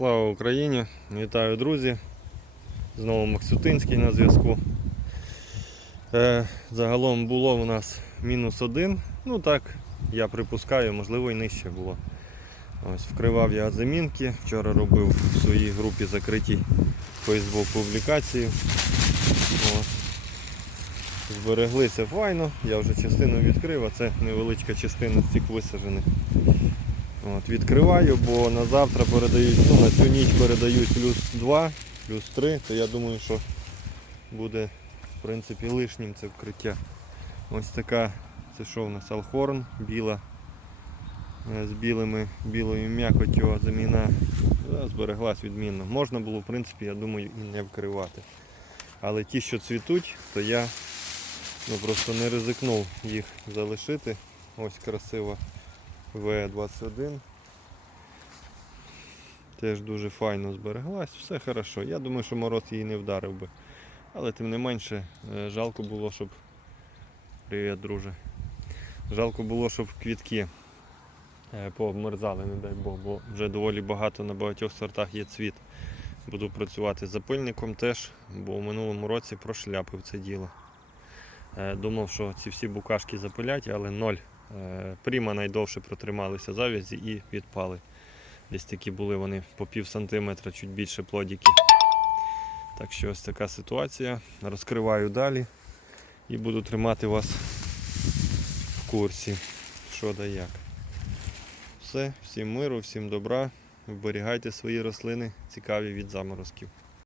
Слава Україні! Вітаю, друзі! Знову Максютинський на зв'язку. Е, загалом було у нас мінус один. Ну так, я припускаю, можливо і нижче було. Ось, вкривав я замінки. Вчора робив в своїй групі закритій Facebook публікацію. От. Збереглися файно, я вже частину відкрив, а це невеличка частина з цих висаджених. От, відкриваю, бо на завтра передають, ну на цю ніч передають плюс 2, плюс 3, то я думаю, що буде в принципі лишнім це вкриття. Ось така, це що в нас алхорн біла е, з білими, білою м'якотю, а заміна е, збереглась відмінно. Можна було, в принципі, я думаю, і не вкривати. Але ті, що цвітуть, то я ну, просто не ризикнув їх залишити. Ось красиво. В21. Теж дуже файно збереглась, все хорошо. Я думаю, що мороз її не вдарив би. Але тим не менше, е, жалко було, щоб. Привіт, друже. Жалко було, щоб квітки е, пообмерзали, не дай Бог, бо вже доволі багато на багатьох сортах є цвіт. Буду працювати з запильником теж, бо у минулому році прошляпив це діло. Е, Думав, що ці всі букашки запилять, але ноль. Е, Пріма найдовше протрималися завязі і відпали. Десь такі були вони по пів сантиметра, чуть більше плодики. Так що ось така ситуація. Розкриваю далі і буду тримати вас в курсі, що да як. Все, всім миру, всім добра. Вберігайте свої рослини, цікаві від заморозків.